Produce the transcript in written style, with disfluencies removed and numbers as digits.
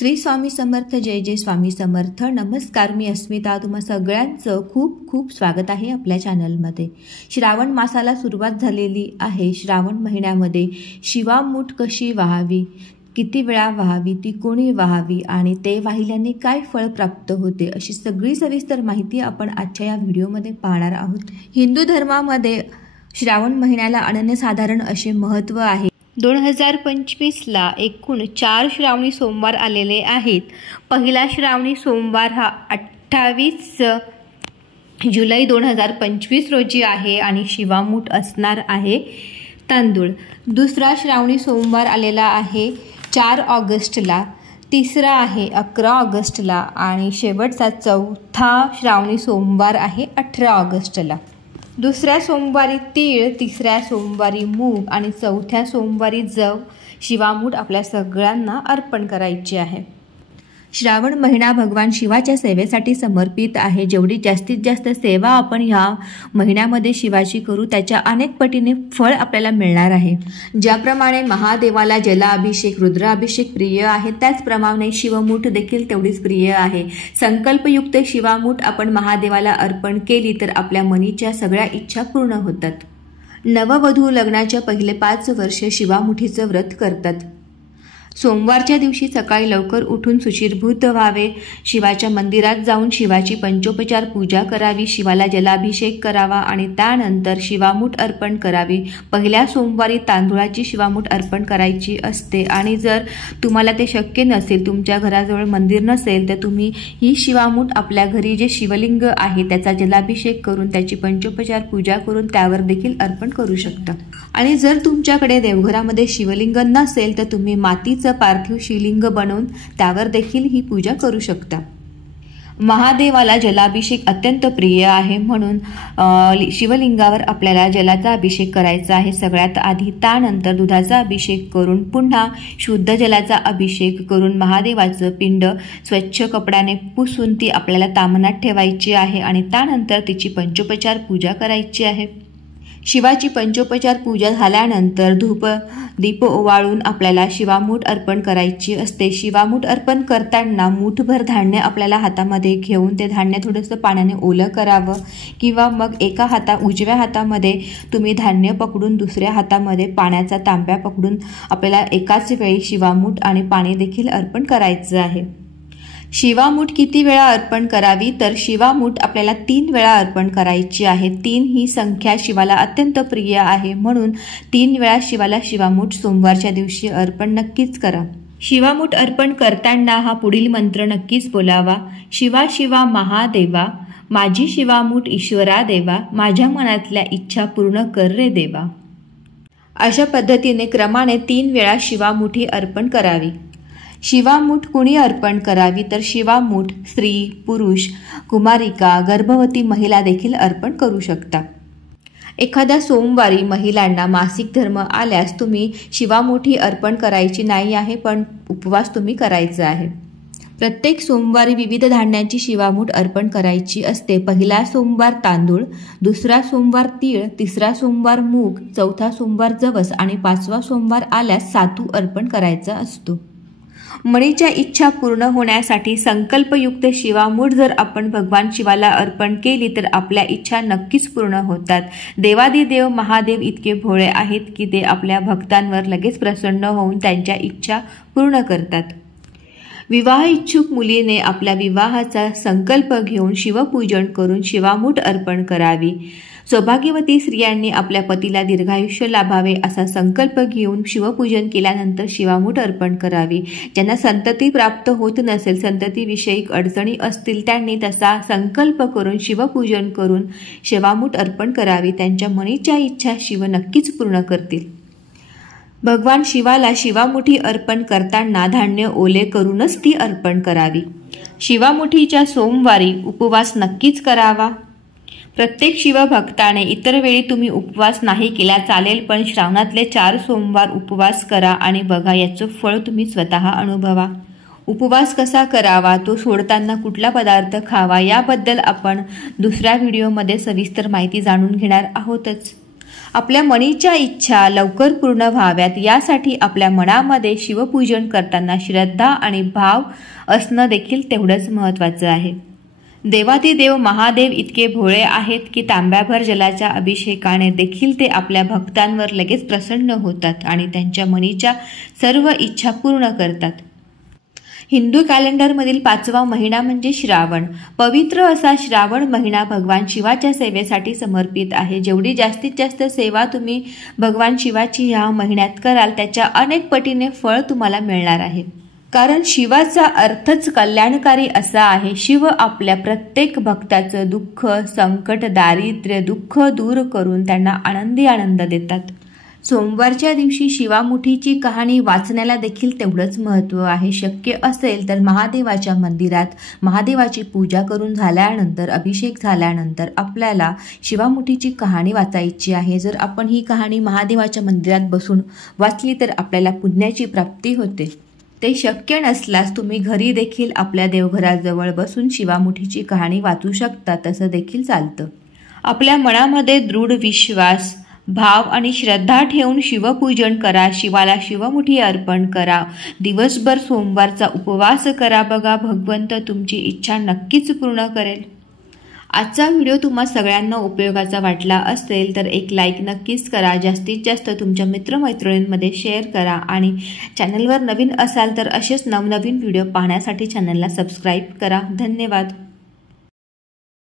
श्री स्वामी समर्थ, जय जय स्वामी समर्थ। नमस्कार, मी अस्मिता। तुम्हा सगळ्यांचं खूप खूप स्वागत आहे आपल्या चॅनलमध्ये। श्रावण मासाला सुरुवात झालेली आहे। श्रावण महिन्यामध्ये शिवामूठ कशी वाहावी, किती वेळा वाहावी, ती कोणी वाहावी आणि ते वाहिल्याने काय फळ प्राप्त होते, अशी सगळी सविस्तर माहिती आपण आजच्या या व्हिडिओमध्ये पाहणार आहोत। हिंदू धर्मामध्ये श्रावण महिन्याला अनन्यसाधारण असे महत्त्व आहे। 2025ला एकूण 4 श्रावणी सोमवार आलेले आहेत। पहिला श्रावणी सोमवार हा 28 जुलै 2025 रोजी आहे आणि शिवामूठ असणार आहे तांदूळ। दुसरा श्रावणी सोमवार आलेला आहे 4 ऑगस्टला, तिसरा आहे 11 ऑगस्टला आणि शेवटचा चौथा श्रावणी सोमवार आहे 18 ऑगस्टला। दुसऱ्या सोमवारी तीळ, तिसऱ्या सोमवारी मूग आणि चौथ्या सोमवारी जव शिवामूठ आपल्या सगळ्यांना अर्पण करायची आहे। श्रावण महिना भगवान शिवाच्या सेवेसाठी समर्पित आहे। जेवढी जास्तीत जास्त सेवा आपण ह्या महिन्यामध्ये शिवाची करू, त्याच्या अनेक पटीने फळ आपल्याला मिळणार आहे। ज्याप्रमाणे महादेवाला जलाभिषेक, रुद्राभिषेक प्रिय आहे, त्याचप्रमाणे शिवमूठ देखील तेवढीच प्रिय आहे। संकल्पयुक्त शिवामूठ आपण महादेवाला अर्पण केली तर आपल्या मनीच्या सगळ्या इच्छा पूर्ण होतात। नववधू लग्नाच्या पहिले 5 वर्ष शिवामुठीचं व्रत करतात। सोमवारच्या दिवशी सकाळी लवकर उठून शुचिर्भूत व्हावे, शिवाच्या मंदिरात जाऊन शिवाची पंचोपचार पूजा करावी, शिवाला जलाभिषेक करावा आणि त्यानंतर शिवामूठ अर्पण करावी। पहिल्या सोमवारी तांदूळाची शिवामूठ अर्पण करायची असते आणि जर तुम्हाला ते शक्य नसेल, तुमच्या घराजवळ मंदिर नसेल, तर तुम्ही ही शिवामूठ आपल्या घरी जे शिवलिंग आहे त्याचा जलाभिषेक करून त्याची पंचोपचार पूजा करून त्यावर देखील अर्पण करू शकता। आणि जर तुमच्याकडे देवघरामध्ये शिवलिंग नसेल तर तुम्ही मातीचं पार्थिव शिवलिंग बनवून त्यावर देखील ही पूजा करू शकता। महादेवाला जलाभिषेक अत्यंत प्रिय आहे, म्हणून शिवलिंगावर आपल्याला जलाचा अभिषेक करायचा आहे सगळ्यात आधी। त्यानंतर दुधाचा अभिषेक करून पुन्हा शुद्ध जलाचा अभिषेक करून महादेवाचं पिंड स्वच्छ कपड्याने पुसून ती आपल्याला तामनात ठेवायची आहे आणि त्यानंतर तिची पंचोपचार पूजा करायची आहे। शिवाची पंचोपचार पूजा झाल्यानंतर धूप दीप ओवाळून आपल्याला शिवामूठ अर्पण करायची असते। शिवामूठ अर्पण करताना मूठभर धान्य आपल्याला हातामध्ये घेऊन ते धान्य थोडंसं पाण्याने ओलं करावं किंवा मग उजव्या हातामध्ये तुम्ही धान्य पकडून दुसऱ्या हातामध्ये पाण्याचा तांब्या पकडून आपल्याला एकाच वेळी शिवामूठ आणि पाणी देखील अर्पण करायचं आहे। शिवामूठ किती वेळा अर्पण करावी, तर शिवामूठ आपल्याला 3 वेळा अर्पण करायची आहे। 3 ही संख्या शिवाला अत्यंत प्रिय आहे, म्हणून 3 वेळा शिवाला शिवामूठ सोमवारच्या दिवशी अर्पण नक्कीच करा। शिवामूठ अर्पण करताना हा पुढील मंत्र नक्कीच बोलावा। शिवा शिवा महादेवा, माझी शिवामूठ ईश्वरा देवा, माझ्या मनातल्या इच्छा पूर्ण कर रे देवा। अशा पद्धतीने क्रमाने 3 वेळा शिवामुठी अर्पण करावी। शिवामूठ कुणी अर्पण करावी, तर शिवामूठ स्त्री, पुरुष, कुमारिका, गर्भवती महिला देखील अर्पण करू शकता। एखाद्या सोमवारी महिलांना मासिक धर्म आल्यास तुम्ही शिवामुठी अर्पण करायची नाही आहे, पण उपवास तुम्ही करायचा आहे। प्रत्येक सोमवारी विविध धान्यांची शिवामूठ अर्पण करायची असते। पहिला सोमवार तांदूळ, दुसरा सोमवार तीळ, तिसरा सोमवार मूग, चौथा सोमवार जवस आणि 5वा सोमवार आल्यास सातू अर्पण करायचा असतो। मनीच्या इच्छा पूर्ण होण्यासाठी संकल्पयुक्त शिवामूठ जर आपण भगवान शिवाला अर्पण केली तर आपल्या इच्छा नक्कीच पूर्ण होतात। देवादिदेव महादेव इतके भोळे आहेत की ते आपल्या भक्तांवर लगेच प्रसन्न होऊन त्यांच्या इच्छा पूर्ण करतात। विवाह इच्छुक मुलीने आपल्या विवाहाचा संकल्प घेऊन शिवपूजन करून शिवामूठ अर्पण करावी। सौभाग्यवती स्त्रियांनी आपल्या पतीला दीर्घायुष्य लाभावे असा संकल्प घेऊन शिवपूजन केल्यानंतर शिवामूठ अर्पण करावी। ज्यांना संतती प्राप्त होत नसेल, संततीविषयी अडचणी असतील, त्यांनी तसा संकल्प करून शिवपूजन करून शिवामूठ अर्पण करावी। त्यांच्या मनीच्या इच्छा शिव नक्कीच पूर्ण करतील। भगवान शिवाला शिवामुठी अर्पण करताना धान्य ओले करूनच ती अर्पण करावी। शिवामुठीच्या सोमवारी उपवास नक्कीच करावा। प्रत्येक शिवभक्ताने इतर वेळी तुम्ही उपवास नाही केला चालेल, पण श्रावणातले 4 सोमवार उपवास करा आणि बघा याचं फळ तुम्ही स्वतः अनुभवा। उपवास कसा करावा, तो सोडताना कुठला पदार्थ खावा, याबद्दल आपण दुसऱ्या व्हिडिओमध्ये सविस्तर माहिती जाणून घेणार आहोतच। आपल्या मनीच्या इच्छा लवकर पूर्ण व्हाव्यात यासाठी आपल्या मनामध्ये शिवपूजन करताना श्रद्धा आणि भाव असणं देखील तेवढंच महत्त्वाचं आहे. देवादिदेव महादेव इतके भोळे आहेत की तांब्याभर जलाच्या अभिषेकाने देखील ते आपल्या भक्तांवर लगेच प्रसन्न होतात आणि त्यांच्या मनीच्या सर्व इच्छा पूर्ण करतात. हिंदू कॅलेंडरमधील 5वा महिना म्हणजे श्रावण. पवित्र असा श्रावण महिना भगवान शिवाच्या सेवेसाठी समर्पित आहे. जेवढी जास्तीत जास्त सेवा तुम्ही भगवान शिवाची ह्या महिन्यात कराल त्याच्या अनेक पटीने फळ तुम्हाला मिळणार आहे. कारण शिवाचा अर्थच कल्याणकारी असा आहे. शिव आपल्या प्रत्येक भक्ताचं दुःख, संकट, दारिद्र्य, दुःख दूर करून त्यांना आनंदी आनंद देतात. सोमवारच्या दिवशी शिवामुठीची कहाणी वाचण्याला देखील तेवढंच महत्त्व आहे. शक्य असेल तर महादेवाच्या मंदिरात महादेवाची पूजा करून झाल्यानंतर, अभिषेक झाल्यानंतर आपल्याला शिवामुठीची कहाणी वाचायची आहे. जर आपण ही कहाणी महादेवाच्या मंदिरात बसून वाचली तर आपल्याला पुण्याची प्राप्ती होते. ते शक्य नसल्यास तुम्ही घरी देखील आपल्या देवघराजवळ बसून शिवामुठीची कहाणी वाचू शकता, तसं देखील चालतं. आपल्या मनामध्ये दृढ विश्वास, भाव आणि श्रद्धा ठेवून शिवपूजन करा. शिवाला शिवमुठी अर्पण करा. दिवसभर सोमवारचा उपवास करा. बघा, भगवंत तुमची इच्छा नक्कीच पूर्ण करेल. आजचा व्हिडिओ तुम्हा सगळ्यांना उपयोगाचा वाटला असेल तर एक लाईक नक्कीच करा. जास्तीत जास्त तुमच्या मित्रमैत्रिणींमध्ये शेअर करा आणि चॅनलवर नवीन असाल तर असेच नवनवीन व्हिडिओ पाहण्यासाठी चॅनलला सबस्क्राईब करा. धन्यवाद.